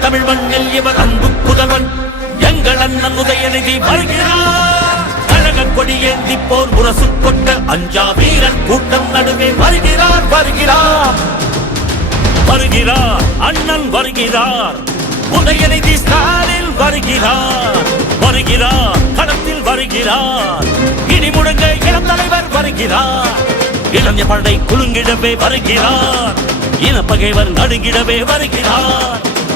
தமிழ் மண்ணில் இவர் அன்பு புதல்வன். எங்கள் அண்ணன் உதயநிதி வருகிறார். கழக கொடியேந்தி போர் முரசு கொண்ட அஞ்சா வீரன் கூட்டம் நடுவே வருகிறார் வருகிறார். வருகிறார் அண்ணன் வருகிறார். உதயநிதி ஸ்டாலில் வருகிறார். வருகிறார் களத்தில் வருகிறார். இனி முடங்க இளம் தலைவர் வருகிறார். இளைஞ படை குலுங்கிடவே வருகிறார். இன பகைவர் நடுங்கிடவே வருகிறார்.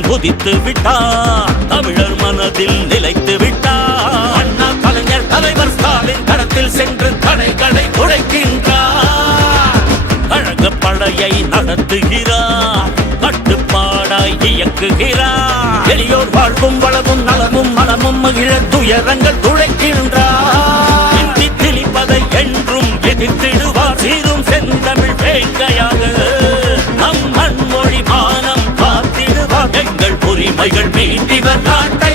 சூரியன் உதித்து விட்டார் தமிழர் மனதில் நிலைத்து விட்டார் அண்ணா கலைஞர் தலைவர் ஸ்டாலின் கடத்தில் சென்று தடைகளை உடைக்கின்றார் அழக படையை நடத்துகிறார் கட்டுப்பாடாய் இயக்குகிறார். எளியோர் வாழ்வும் வளமும் நலமும் மனமும் மகிழ துயரங்கள் இந்திவர் மண்மொழி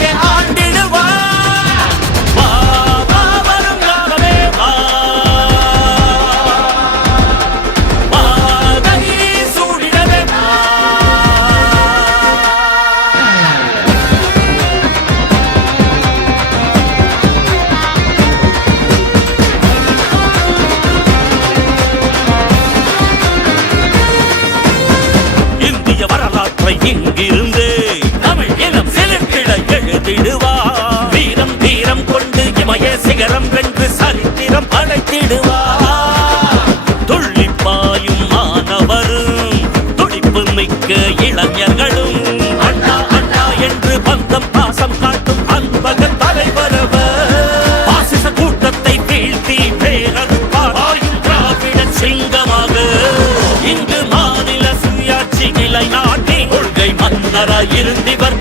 இருந்திவர்